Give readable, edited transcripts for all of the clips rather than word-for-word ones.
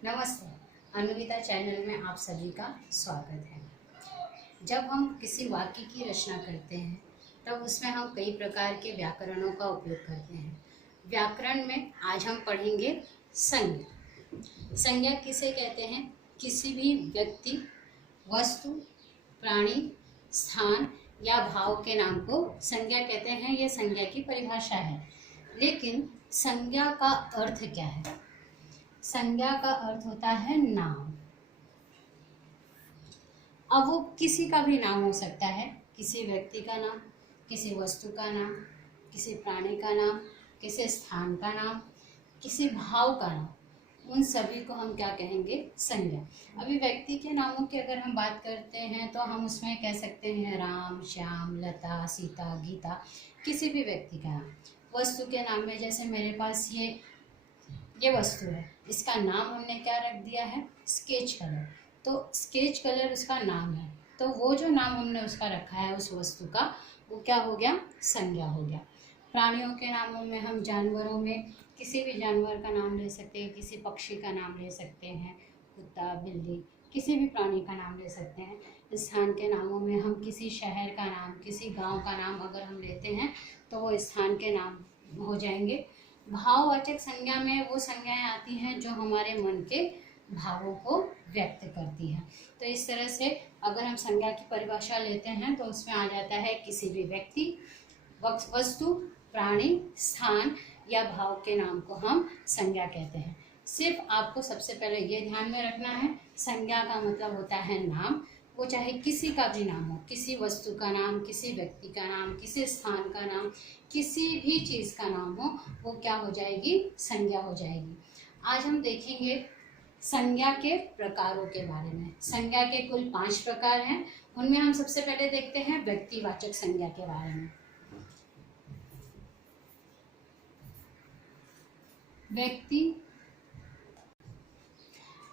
नमस्ते। अनुविता चैनल में आप सभी का स्वागत है। जब हम किसी वाक्य की रचना करते हैं तब उसमें हम कई प्रकार के व्याकरणों का उपयोग करते हैं। व्याकरण में आज हम पढ़ेंगे संज्ञा। संज्ञा किसे कहते हैं? किसी भी व्यक्ति, वस्तु, प्राणी, स्थान या भाव के नाम को संज्ञा कहते हैं। यह संज्ञा की परिभाषा है। लेकिन संज्ञा का अर्थ क्या है? संज्ञा का अर्थ होता है नाम। अब वो किसी का भी नाम हो सकता है, किसी व्यक्ति का नाम, किसी वस्तु का नाम, किसी प्राणी का नाम, किसी स्थान का नाम, किसी भाव का नाम। उन सभी को हम क्या कहेंगे? संज्ञा। अभी व्यक्ति के नामों की अगर हम बात करते हैं तो हम उसमें कह सकते हैं राम, श्याम, लता, सीता, गीता, किसी भी व्यक्ति का नाम। वस्तु के नाम में जैसे मेरे पास ये वस्तु है, इसका नाम हमने क्या रख दिया है? Sketch colour. तो स्केच कलर उसका नाम है, तो वो जो नाम हमने उसका रखा है उस वस्तु का, वो क्या हो गया? संज्ञा हो गया। प्राणियों के नामों में हम जानवरों में किसी भी जानवर का नाम ले सकते हैं, किसी पक्षी का नाम ले सकते हैं, कुत्ता, बिल्ली, किसी भी प्राणी का नाम ले सकते हैं। स्थान के नामों में हम किसी शहर का नाम, किसी गांव का नाम अगर हम लेते हैं तो वो स्थान के नाम हो जाएंगे। भाववाचक संज्ञा में वो संज्ञाएं आती हैं जो हमारे मन के भावों को व्यक्त करती हैं। तो इस तरह से अगर हम संज्ञा की परिभाषा लेते हैं तो उसमें आ जाता है किसी भी व्यक्ति, वस्तु, प्राणी, स्थान या भाव के नाम को हम संज्ञा कहते हैं। सिर्फ आपको सबसे पहले ये ध्यान में रखना है, संज्ञा का मतलब होता है नाम। वो चाहे किसी का भी नाम हो, किसी वस्तु का नाम, किसी व्यक्ति का नाम, किसी स्थान का नाम, किसी भी चीज़ का नाम हो, वो क्या हो जाएगी? संज्ञा हो जाएगी। आज हम देखेंगे संज्ञा के प्रकारों के बारे में। संज्ञा के कुल 5 प्रकार हैं। उनमें हम सबसे पहले देखते हैं व्यक्तिवाचक संज्ञा के बारे में।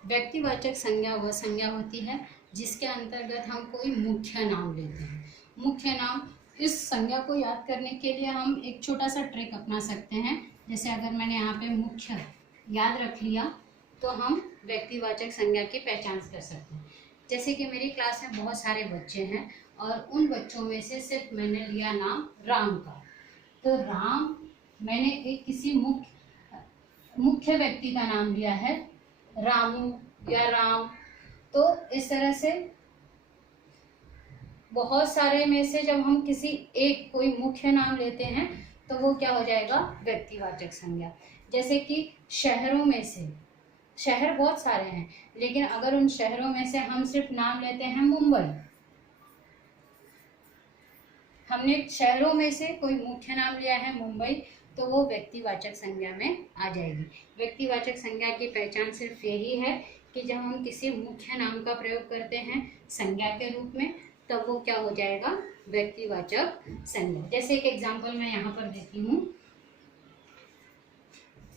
व्यक्तिवाचक संज्ञा वह संज्ञा होती है जिसके अंतर्गत हम कोई मुख्य नाम लेते हैं। मुख्य नाम, इस संज्ञा को याद करने के लिए हम एक छोटा सा ट्रिक अपना सकते हैं। जैसे अगर मैंने यहाँ पे मुख्य याद रख लिया तो हम व्यक्तिवाचक संज्ञा की पहचान कर सकते हैं। जैसे कि मेरी क्लास में बहुत सारे बच्चे हैं और उन बच्चों में से सिर्फ मैंने लिया नाम राम का, तो राम मैंने एक किसी मुख्य व्यक्ति का नाम लिया है, रामू या राम। तो इस तरह से बहुत सारे में से जब हम किसी एक कोई मुख्य नाम लेते हैं तो वो क्या हो जाएगा? व्यक्तिवाचक संज्ञा। जैसे कि शहरों में से, शहर बहुत सारे हैं, लेकिन अगर उन शहरों में से हम सिर्फ नाम लेते हैं मुंबई, हमने शहरों में से कोई मुख्य नाम लिया है मुंबई, तो वो व्यक्तिवाचक संज्ञा में आ जाएगी। व्यक्तिवाचक संज्ञा की पहचान सिर्फ यही है कि जब हम किसी मुख्य नाम का प्रयोग करते हैं संज्ञा के रूप में, तब वो क्या हो जाएगा? व्यक्तिवाचक संज्ञा। जैसे एक एग्जांपल मैं यहाँ पर देती हूँ,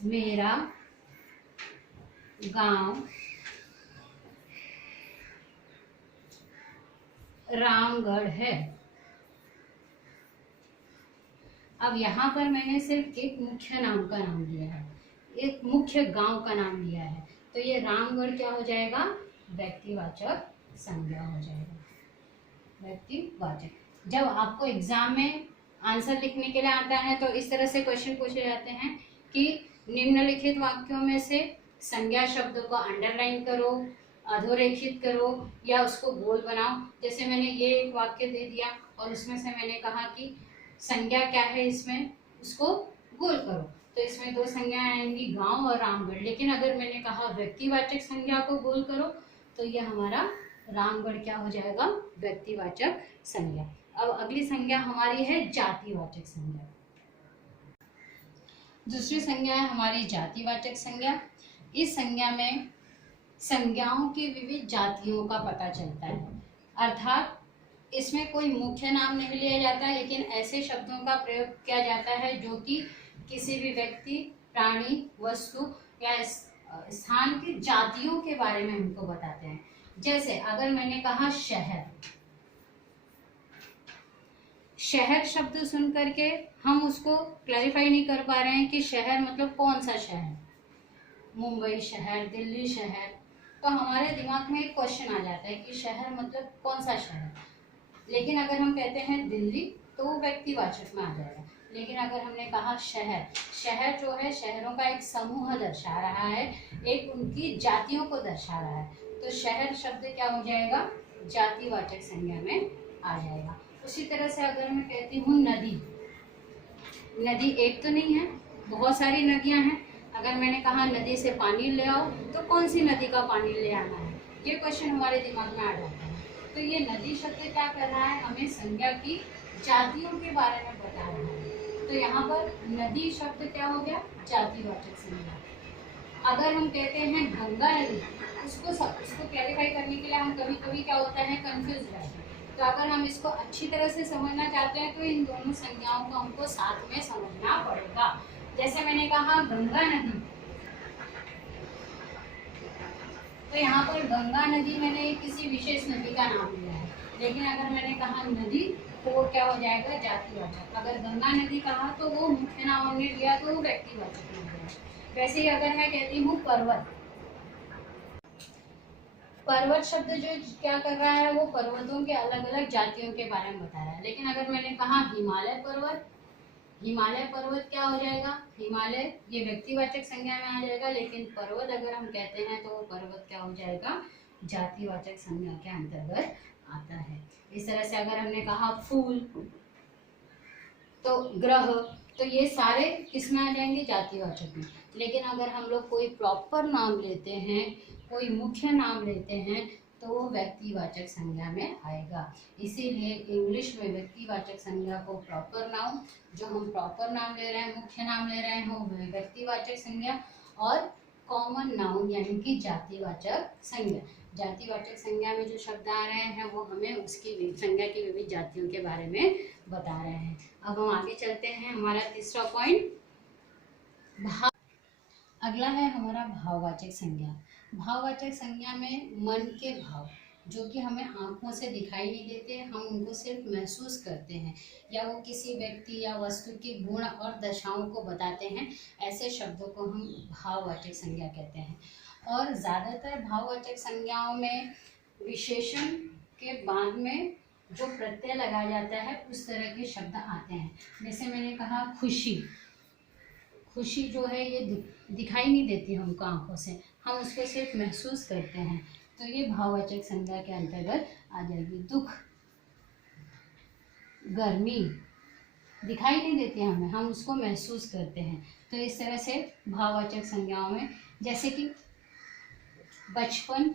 मेरा गांव रामगढ़ है। अब यहाँ पर मैंने सिर्फ एक मुख्य नाम का नाम लिया है, एक मुख्य गांव का नाम लिया है, तो ये रामगढ़ क्या हो जाएगा? व्यक्तिवाचक संज्ञा हो जाएगा। व्यक्तिवाचक। जब आपको एग्जाम में आंसर लिखने के लिए आता है तो इस तरह से क्वेश्चन पूछे जाते हैं कि निम्नलिखित वाक्यों में से संज्ञा शब्द को अंडरलाइन करो, अधोरेखित करो या उसको गोल बनाओ। जैसे मैंने ये एक वाक्य दे दिया और उसमें से मैंने कहा कि संज्ञा क्या है, इसमें उसको गोल करो, तो इसमें 2 संज्ञाएं आएंगी, गांव और रामगढ़। लेकिन अगर मैंने कहा व्यक्तिवाचक संज्ञा को गोल करो तो ये हमारा रामगढ़ क्या हो जाएगा? व्यक्तिवाचक संज्ञा। अब अगली संज्ञा हमारी है जातिवाचक संज्ञा। दूसरी संज्ञा है हमारी जातिवाचक संज्ञा। इस संज्ञा में संज्ञाओं की विविध जातियों का पता चलता है, अर्थात इसमें कोई मुख्य नाम नहीं लिया जाता, लेकिन ऐसे शब्दों का प्रयोग किया जाता है जो कि किसी भी व्यक्ति, प्राणी, वस्तु या स्थान की जातियों के बारे में हमको बताते हैं। जैसे अगर मैंने कहा शहर, शहर शब्द सुन करके हम उसको क्लैरिफाई नहीं कर पा रहे हैं कि शहर मतलब कौन सा शहर। मुंबई शहर, दिल्ली शहर, तो हमारे दिमाग में एक क्वेश्चन आ जाता है कि शहर मतलब कौन सा शहर। लेकिन अगर हम कहते हैं दिल्ली तो वो व्यक्तिवाचक में आ जाएगा। लेकिन अगर हमने कहा शहर, शहर जो है शहरों का एक समूह दर्शा रहा है, एक उनकी जातियों को दर्शा रहा है, तो शहर शब्द क्या हो जाएगा, जातिवाचक संज्ञा में आ जाएगा। उसी तरह से अगर मैं कहती हूँ नदी, नदी एक तो नहीं है, बहुत सारी नदियाँ हैं। अगर मैंने कहा नदी से पानी ले आओ तो कौन सी नदी का पानी ले आना है, ये क्वेश्चन हमारे दिमाग में आ जाता है। तो ये नदी शब्द क्या कर रहा है, हमें संज्ञा की जातियों के बारे में बता रहा है। तो यहाँ पर नदी शब्द क्या हो गया, जातिवाचक संज्ञा। अगर हम कहते हैं गंगा नदी, उसको क्लैरिफाई करने के लिए हम कभी कभी क्या होता है कंफ्यूज रहते हैं। तो अगर हम इसको अच्छी तरह से समझना चाहते हैं तो इन दोनों संज्ञाओं को हमको साथ में समझना पड़ेगा। जैसे मैंने कहा गंगा नदी, तो यहाँ पर गंगा नदी मैंने किसी विशेष नदी का नाम लिया है। लेकिन अगर मैंने कहा नदी तो वो क्या हो जाएगा, जातिवाचक। अगर गंगा नदी कहा तो वो मुख्य नाम हमने लिया तो वो व्यक्तिवाचक हो गया। वैसे ही अगर मैं कहती हूँ पर्वत, पर्वत शब्द जो क्या कर रहा है, वो पर्वतों के अलग अलग जातियों के बारे में बता रहा है। लेकिन अगर मैंने कहा हिमालय पर्वत, हिमालय पर्वत क्या हो जाएगा, हिमालय ये व्यक्तिवाचक संज्ञा में आ जाएगा। लेकिन पर्वत अगर हम कहते हैं तो वो पर्वत क्या हो जाएगा, जातिवाचक संज्ञा के अंतर्गत आता है। इस तरह से अगर हमने कहा फूल तो ग्रह, तो ये सारे किस में आ जाएंगे, जातिवाचक में। लेकिन अगर हम लोग कोई प्रॉपर नाम लेते हैं, कोई मुख्य नाम लेते हैं तो वो व्यक्तिवाचक संज्ञा में आएगा। इसीलिए इंग्लिश में व्यक्तिवाचक संज्ञा को प्रॉपर नाउन, जो हम प्रॉपर नाम ले रहे हैं, मुख्य नाम ले रहे हैं, वो व्यक्तिवाचक संज्ञा, और कॉमन नाउन यानी कि जातिवाचक संज्ञा। जातिवाचक संज्ञा में जो शब्द आ रहे हैं वो हमें उसकी संज्ञा की विविध जातियों के बारे में बता रहे हैं। अब हम आगे चलते हैं, हमारा तीसरा पॉइंट भाव। अगला है हमारा भाववाचक संज्ञा। भाववाचक संज्ञा में मन के भाव, जो कि हमें आंखों से दिखाई नहीं देते, हम उनको सिर्फ महसूस करते हैं, या वो किसी व्यक्ति या वस्तु के गुण और दशाओं को बताते हैं, ऐसे शब्दों को हम भाववाचक संज्ञा कहते हैं। और ज़्यादातर भाववाचक संज्ञाओं में विशेषण के बाद में जो प्रत्यय लगाया जाता है उस तरह के शब्द आते हैं। जैसे मैंने कहा खुशी, खुशी जो है ये दिखाई नहीं देती हमको आंखों से, हम उसको सिर्फ महसूस करते हैं, तो ये भाववाचक संज्ञा के अंतर्गत आ जाएगी। दुख, गर्मी दिखाई नहीं देती हमें, हम उसको महसूस करते हैं, तो इस तरह से भाववाचक संज्ञाओं में, जैसे कि बचपन,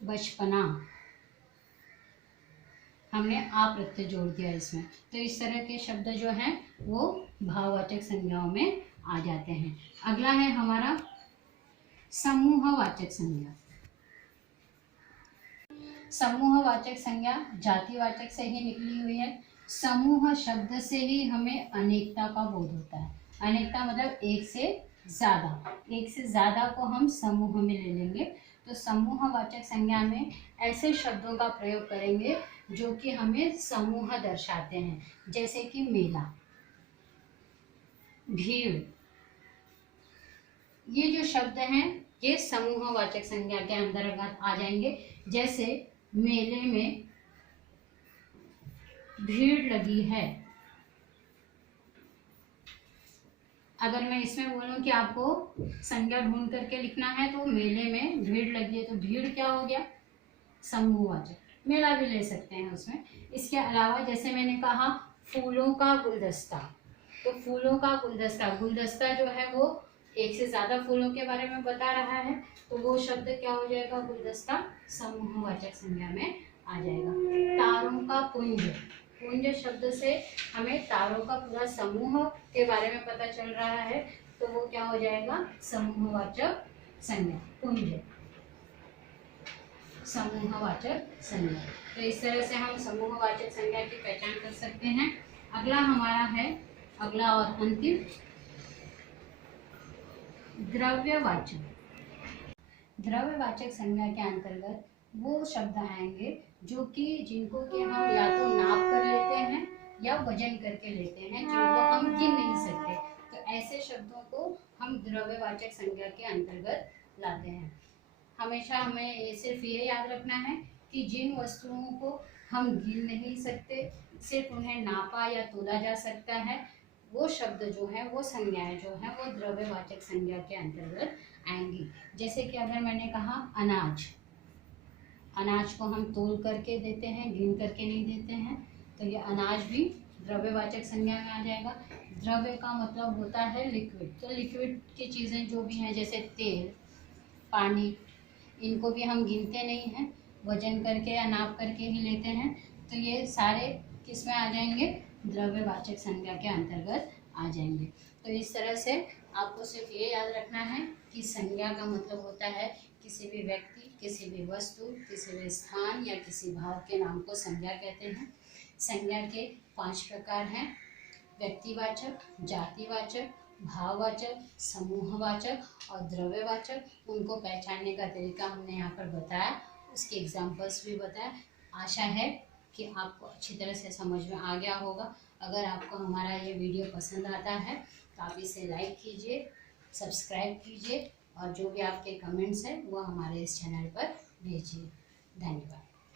बचपना, हमने आ प्रत्यय जोड़ दिया इसमें, तो इस तरह के शब्द जो हैं वो भाववाचक संज्ञाओं में आ जाते हैं। अगला है हमारा समूहवाचक संज्ञा। समूहवाचक संज्ञा जातिवाचक से ही निकली हुई है। समूह शब्द से ही हमें अनेकता का बोध होता है। अनेकता मतलब एक से ज़्यादा, एक से ज़्यादा को हम समूह में ले लेंगे। तो समूहवाचक संज्ञा में ऐसे शब्दों का प्रयोग करेंगे जो कि हमें समूह दर्शाते हैं, जैसे कि मेला, भीड़, ये जो शब्द हैं ये समूहवाचक संज्ञा के अंतर्गत आ जाएंगे। जैसे मेले में भीड़ लगी है, अगर मैं इसमें बोलूं कि आपको संज्ञा ढूंढ करके लिखना है तो मेले में भीड़ लगी है, तो भीड़ क्या हो गया, समूहवाचक। मेला भी ले सकते हैं उसमें। इसके अलावा जैसे मैंने कहा फूलों का गुलदस्ता, तो फूलों का गुलदस्ता, गुलदस्ता जो है वो एक से ज़्यादा फूलों के बारे में बता रहा है, तो वो शब्द क्या हो जाएगा, गुलदस्ता, समूहवाचक संज्ञा में आ जाएगा। तारों का पुंज, पुंज शब्द से हमें तारों का पूरा समूह के बारे में पता चल रहा है, तो वो क्या हो जाएगा, समूहवाचक संज्ञा, पुंज, समूहवाचक संज्ञा। तो इस तरह से हम समूहवाचक संज्ञा की पहचान कर सकते हैं। अगला हमारा है, अगला और अंतिम, द्रव्यवाचक। द्रव्यवाचक संज्ञा के अंतर्गत वो शब्द आएंगे जो कि जिनको कि हम या तो नाप कर लेते हैं या वजन करके लेते हैं, जिनको हम गिन नहीं सकते, तो ऐसे शब्दों को हम द्रव्यवाचक संज्ञा के अंतर्गत लाते हैं। हमेशा हमें ये सिर्फ ये याद रखना है कि जिन वस्तुओं को हम गिन नहीं सकते, सिर्फ उन्हें नापा या तोला जा सकता है, वो शब्द जो है, वो संज्ञाएं जो है, वो द्रव्यवाचक संज्ञा के अंतर्गत आएंगी। जैसे कि अगर मैंने कहा अनाज, अनाज को हम तोल करके देते हैं, गिन करके नहीं देते हैं, तो ये अनाज भी द्रव्यवाचक संज्ञा में आ जाएगा। द्रव्य का मतलब होता है लिक्विड, तो लिक्विड की चीज़ें जो भी हैं जैसे तेल, पानी, इनको भी हम गिनते नहीं हैं, वजन करके या नाप करके ही लेते हैं, तो ये सारे किस में आ जाएंगे, द्रव्यवाचक संज्ञा के अंतर्गत आ जाएंगे। तो इस तरह से आपको सिर्फ ये याद रखना है कि संज्ञा का मतलब होता है किसी भी व्यक्ति, किसी भी वस्तु, किसी भी स्थान या किसी भाव के नाम को संज्ञा कहते हैं। संज्ञा के 5 प्रकार हैं, व्यक्तिवाचक, जातिवाचक, भाववाचक, समूहवाचक और द्रव्यवाचक। उनको पहचानने का तरीका हमने यहाँ पर बताया, उसके एग्जाम्पल्स भी बताया। आशा है कि आपको अच्छी तरह से समझ में आ गया होगा। अगर आपको हमारा ये वीडियो पसंद आता है तो आप इसे लाइक कीजिए, सब्सक्राइब कीजिए और जो भी आपके कमेंट्स हैं वो हमारे इस चैनल पर भेजिए। धन्यवाद।